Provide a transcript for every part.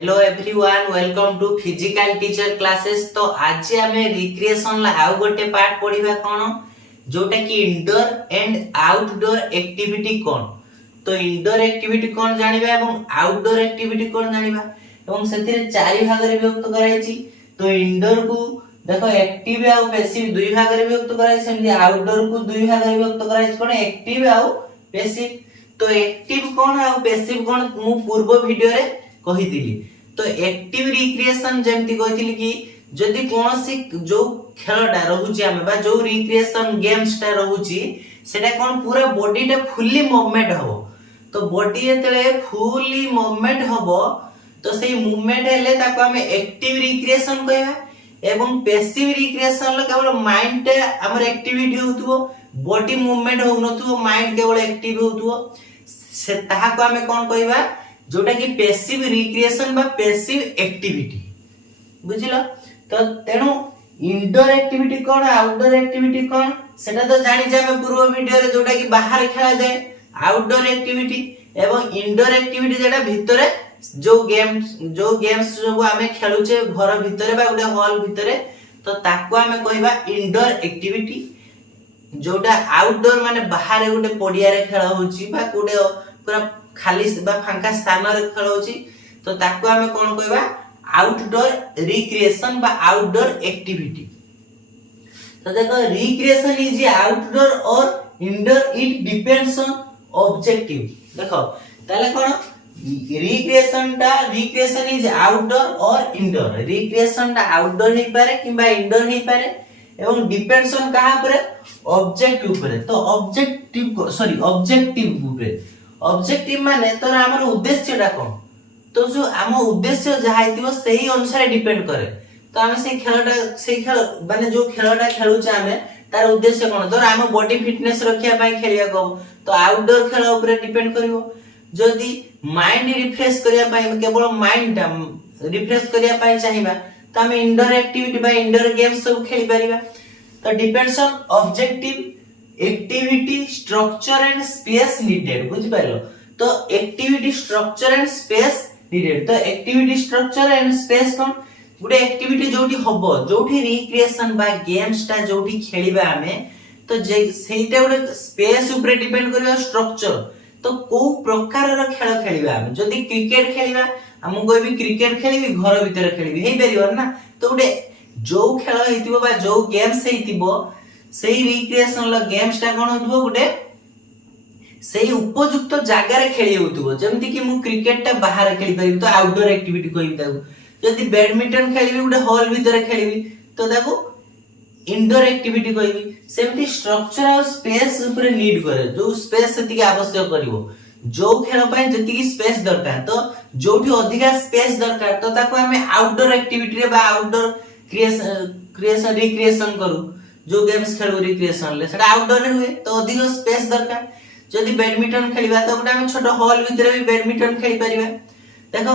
Hello everyone welcome to physical teacher classes. तो आज आमे रिक्रिएशन ला आउ गोटे पार्ट पढिबा कोन जोटा कि इंडोर एंड आउटडोर एक्टिविटी कोन। तो इंडोर एक्टिविटी कोन जानिबा एवं आउटडोर एक्टिविटी कोन जानिबा एवं सेथिरे चारि भाग रे विभक्त कराइछि। तो इंडोर को देखो एक्टिव आ पैसिव दुई भाग रे विभक्त कराइछि, सेमि आउटडोर को दुई भाग रे विभक्त कराइछि कोन एक्टिव आ पैसिव। तो एक्टिव कोन आ पैसिव कोन मु पूर्व वीडियो रे कहिदिली। तो एक्टिव रिक्रिएशन जेमति कहिथिली कि जदि कोनोसी जो खेलटा रहूची आमे बा जो रिक्रिएशन गेम्स टा रहूची सेटा कोन पूरा बॉडीटा फुल्ली मूवमेंट हो। तो बॉडी जेतले फुल्ली मूवमेंट हबो तो सेही मूवमेंट हेले ताको आमे एक्टिव रिक्रिएशन कहबा। एवं पैसिव रिक्रिएशन ल केवल माइंड टा हमर एक्टिविटी होतबो, बॉडी मूवमेंट होनथबो, माइंड केवल एक्टिव होतबो, से ताहा को आमे कोन कहबा जोटा कि पैसिव रिक्रिएशन बा पैसिव एक्टिविटी। बुझिलो। तो तेनु इंडोर एक्टिविटी कोन आउटडोर एक्टिविटी कोन सेटा तो जानि जामे पूर्व वीडियो रे जोटा कि बाहर खेला जाए आउटडोर एक्टिविटी एवं इंडोर एक्टिविटी जेटा भितरे जो गेम्स जो आमे खेलुचे घर भितरे बा गुडे हॉल भितरे तो ताको आमे कहबा इंडोर एक्टिविटी। जोटा आउटडोर माने बाहर गुडे पडिया रे खेला होची बा गुडे पूरा खाली बा फांका स्थान रे खेल होची तो ताको हमें कोन कहबा आउटडोर रिक्रिएशन बा आउटडोर एक्टिविटी। तो देखो रिक्रिएशन इज आउटडोर और indoor, it depends on objective. देखो ताले कोन रिक्रिएशन इज आउटडोर और इंडोर। रिक्रिएशन ता आउटडोर हे पारे किबा इंडोर हे पारे एवं डिपेंड्स ऑन कहा पर ऑब्जेक्टिव पर। तो ऑब्जेक्टिव ऊपर ऑब्जेक्टिव माने तो हमर उद्देश्यटा कोन। तो जो हम उद्देश्य जहाइतिबो सेही अनुसार डिपेंड करे। तो हम से खेल माने जो खेलटा खेलुचे हमें तार उद्देश्य कोन। तो हम बॉडी फिटनेस रखिया पई खेलिया को तो आउटडोर खेल ऊपर डिपेंड करिवो। जदी माइंड रिफ्रेश करिया पई केवल माइंड रिफ्रेश करिया पई चाहिबा तो हम इंडोर एक्टिविटी बा इंडोर गेम्स सब खेली परिबा। तो depends on objective, activity, structure and space needed. बुझ पाइलो। तो activity, structure and space needed. तो एक्टिविटी, स्ट्रक्चर एंड स्पेस कोन गुडे एक्टिविटी जोठी हबो जोठी रिक्रिएशन बा गेम्स ता जोठी खेलिबा हमें तो जे सेटा गुडे स्पेस ऊपर डिपेंड करियो स्ट्रक्चर। तो को प्रकार रो खेल खेलिबा हमें जदी क्रिकेट खेलिबा हम कोई भी क्रिकेट खेलिबी घर भीतर खेलिबी हे परियो ना। तो गुडे जो खेल हेतिबो बा जो गेम्स हेतिबो सेही रिक्रिएशन ल गेम्स ता कोन होतबो गुडे सेही उपयुक्त जागा रे खेली होतबो। जेमति कि मु क्रिकेट ता बाहर खेली परिबी तो आउटडोर एक्टिविटी कहबी ताको। जदी बैडमिंटन खेलिबी गुडे हॉल भीतर खेलिबी तो ताको इंडोर एक्टिविटी कहबी। सेमति स्ट्रक्चर और स्पेस ऊपर नीड करे जो स्पेस सेति आवश्यक करिवो। जो खेल पय जति की स्पेस दरकार तो जोठी अधिका स्पेस दरकार तो ताको हमें आउटडोर एक्टिविटी रे बा आउटडोर क्रिएशन रिक्रिएशन करू। जो गेम्स खेलु रिक्रिएशन ले सेटा आउटडोर रे हुए तो अधिक स्पेस दरकार। जदी बैडमिंटन खेलिबा तो गुडा हम छोटो हॉल भीतर भी बैडमिंटन खेली परिबा। देखो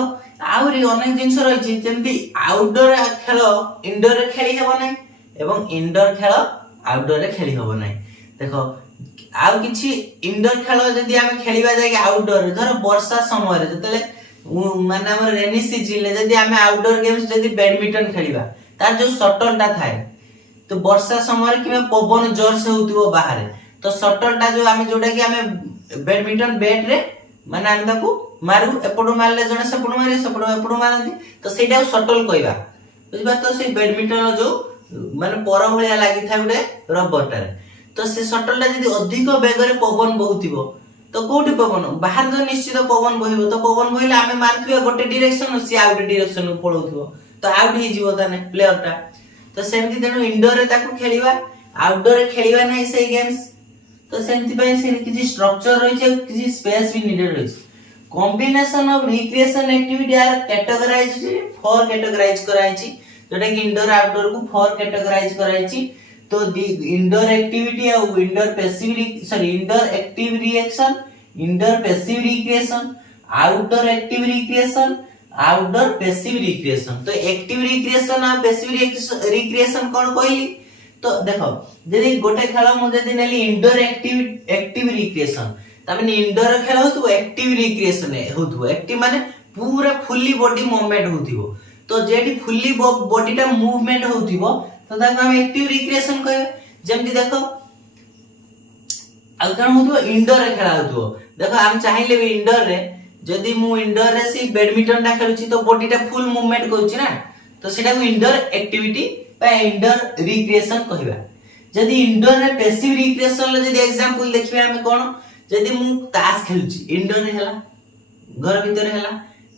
आउरी अनेक जिंस रहिछि जेमति आउटडोर खेल इंडोर रे खेली हेबो नै एवं इंडोर खेल आउटडोर रे खेली हेबो नै। देखो आउ किछि इंडोर खेल जदी हम खेलिबा जाय आउटडोर धर वर्षा समय रे जतले माने हमर रेनी सीजन ले जदी हम आउटडोर गेम्स जदी बैडमिंटन खेलिबा तार जो शटल टा थाए तो वर्षा समय कि पवन जोर से होतिबो बाहर तो शटल टा जो आमे जोटा कि आमे बैडमिंटन बैट रे माने हम ताको मारू एपडो मारले जने सेपडो मारे सेपडो एपडो मारंती तो सेटा शटल कहबा। बुझबा। तो से बैडमिंटन जो माने पर भलिया लागि थाय गुडे रबर टा तो से शटल टा जदी अधिक वेग रे पवन बहुतिबो तो कोठी पवन बाहर तो निश्चित पवन बहिबो। तो पवन बहिले आमे मारथिबा गोटे डायरेक्शन से आउट डायरेक्शन को पळौथिबो तो आउट हि जीवो ताने प्लेयर टा। तो सेमति तेनु इंडोर रे ताको खेलिबा आउटडोर रे खेलिबा नै से गेम्स। तो सेमति पय से किछि स्ट्रक्चर रहि छै किछि स्पेस भी नीडेड रहि छै। Combination of recreation activity are categorised four categorise कराइ छै जोटा कि इंडोर आउटडोर को फॉर कैटेगराइज कराइ छै। तो इंडोर एक्टिविटी और indoor active reaction, indoor passive recreation, outdoor active recreation, outdoor passive recreation. तो एक्टिव रिक्रिएशन और पैसिव रिक्रिएशन कोन कहली। तो देखो जदी गोटे खेल मु जदी नेली इंडोर एक्टिव रिक्रिएशन तमाने इंडोर खेल होतबो एक्टिव रिक्रिएशन होतबो। एक्टिव माने पूरा फुल्ली बॉडी मूवमेंट होतिबो तो जेठी फुल्ली बॉडीटा मूवमेंट होतिबो तो ताको हम एक्टिव रिक्रिएशन कहबे जेमति देखो आ कौन होतिबो इंडोर रे खेला होतिबो देखो हम चाहिए भी इंडोर रे जदि मु इंडोर रे सी बैडमिंटन टा खेलुची तो बॉडीटा फुल मूवमेंट करूची ना तो सेटा को इंडोर एक्टिविटी बा इंडोर रिक्रिएशन कहबा जदि इंडोर रे पैसिव रिक्रिएशन ले जदि एग्जांपल देखबे हम कोन जदि मु ताश खेलुची इंडोर रे हला घर भीतर हला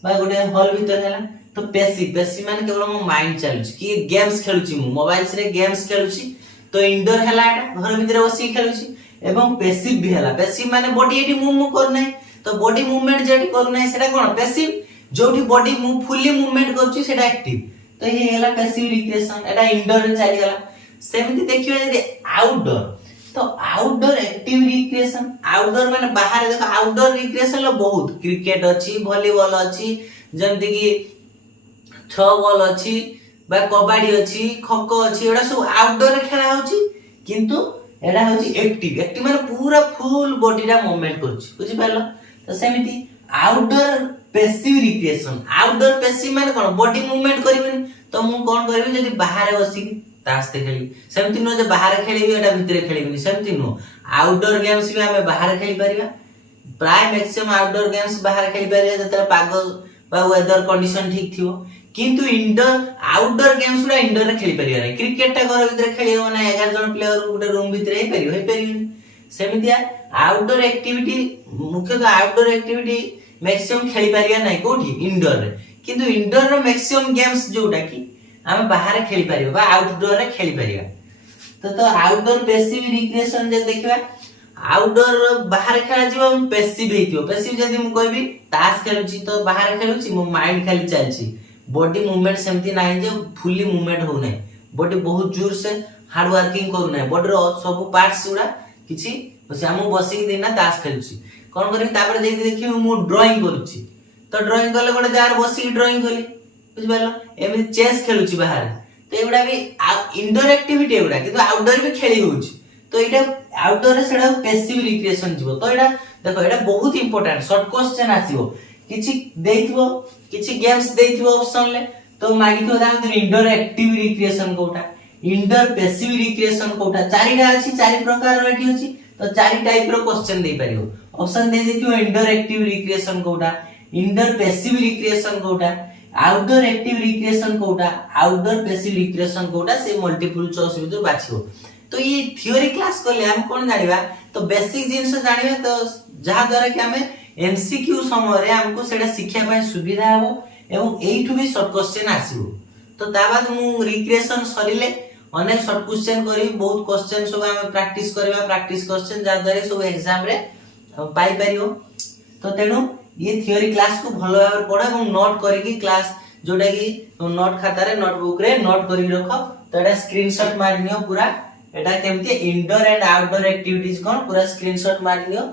बा गोटे हॉल भीतर हला तो पैसिव माने केवल मो माइंड चलुची कि गेम्स खेलुची मु मोबाइल रे गेम्स खेलुची तो इंडोर हला घर भीतर बसी खेलुची एवं पैसिव भी हला पैसिव माने बॉडी एटी मूव कर नै तो बॉडी मूवमेंट जेटी कर नै सेटा कोन पैसिव जोठी बॉडी मूव फुल्ली मूवमेंट करची सेटा एक्टिव तो ये हला पैसिव रिक्रिएशन एटा इंडोर रे चली गला सेमति देखियो जदि आउटडोर तो आउटडोर एक्टिव रिक्रिएशन आउटडोर माने बाहर देखो आउटडोर रिक्रिएशन लो बहुत क्रिकेट अछि वॉलीबॉल अछि जेमति कि थ्रो बॉल अछि बा कबड्डी अछि खो अछि एडा सब आउटडोर रे खेला होछि किंतु एडा होछि एक्टिव माने पूरा फुल बॉडीटा मूवमेंट करछि बुझि पालो तो सेमिति outdoor passive recreation outdoor passive माने कोन बॉडी मूवमेंट करिबेनी तो मु कोन करबी जदि बाहर बसी ताश ते खेली सेमति न जे बाहर खेलिबी एटा भीतर खेलिबेनी सेमति न आउटडोर गेम्स भी हमें बाहर खेली परिबा प्राय मैक्सिमम आउटडोर गेम्स बाहर खेली परिबा जते पाग बा वेदर कंडीशन ठीक थिवो किंतु इंडोर आउटडोर गेम्स गुडा इंडोर रे खेली परिबा रे क्रिकेट टा घर भीतर खेली हो ना 11 जन प्लेयर गुडे रूम भीतर हे परिबेनी सेमितिया आउटडोर एक्टिविटी मुख्यतः आउटडोर एक्टिविटी मैक्सिमम खेली परिया नै कोठी इंडोर रे किंतु इंडोर रो मैक्सिमम गेम्स जोटा कि हम बाहर खेली परिबा बा आउटडोर रे खेली परिबा तो आउटडोर पैसिव रिक्रिएशन जे देखबा आउटडोर बाहर खेला जीव हम पैसिव हेतियो पैसिव जदी मु कहबी ताश खेलुची तो बाहर खेलुची मो माइंड खाली चलची बॉडी मूवमेंट सेमती नाही जे फुल्ली मूवमेंट हो नै बॉडी बहुत जोर से हार्ड वर्किंग करू नै बॉडी रो सब पार्ट्स गुडा किछि बस हम बसिक दिना ताश खेलुची कोन करी तापर जे देखि मु ड्राइंग करूची तो ड्राइंग करले गोटे जार बसिक ड्राइंग करी बुझ पालो एमे चेस खेलुची बाहर तो एगुडा भी इंडोर एक्टिविटी एगुडा किंतु आउटडोर भी खेली होउची तो एटा आउटडोर रे सेडा पैसिव रिक्रिएशन जीवो तो एटा देखो एटा बहुत इंपोर्टेंट शॉर्ट क्वेश्चन आसीबो किछि देइथिबो किछि गेम्स देइथिबो ऑप्शन ले तो मागितो दान इंडोर एक्टिव रिक्रिएशन कोटा इंडोर पैसिव रिक्रिएशन कोटा चारिटा अछि चारि प्रकार रेटी अछि तो चारि टाइप रो क्वेश्चन दे परियो ऑप्शन दे देथिबो इंडोर एक्टिव रिक्रिएशन कोटा इंडोर पैसिव रिक्रिएशन कोटा आउटडोर एक्टिव रिक्रिएशन कोटा आउटडोर पैसिव रिक्रिएशन कोटा से मल्टीपल चॉइस भीतर बाछियो तो ये थ्योरी क्लास करले हम कोन जानिबा तो बेसिक जिंस जानिबा तो जहा द्वारा कि हमें एमसीक्यू समय रे हमको सेडा शिक्षा पय सुविधा हो एवं एठु भी शॉर्ट क्वेश्चन आसीबो तो ता बाद मु रिक्रिएशन सरिले अनेक शॉर्ट क्वेश्चन करी बहुत क्वेश्चन सब हम प्रैक्टिस करबा प्रैक्टिस क्वेश्चन जा द्वारा सब एग्जाम रे पाई परियो तो तेनु ये थ्योरी क्लास को भलो भाबरे पढा और नोट करिकि क्लास जोटा कि नोट खाता रे नोटबुक रे नोट करि रखो तो एटा स्क्रीनशॉट मारिनियो पूरा एटा केमती इंडोर एंड आउटडोर एक्टिविटीज कोन पूरा स्क्रीनशॉट मारिनियो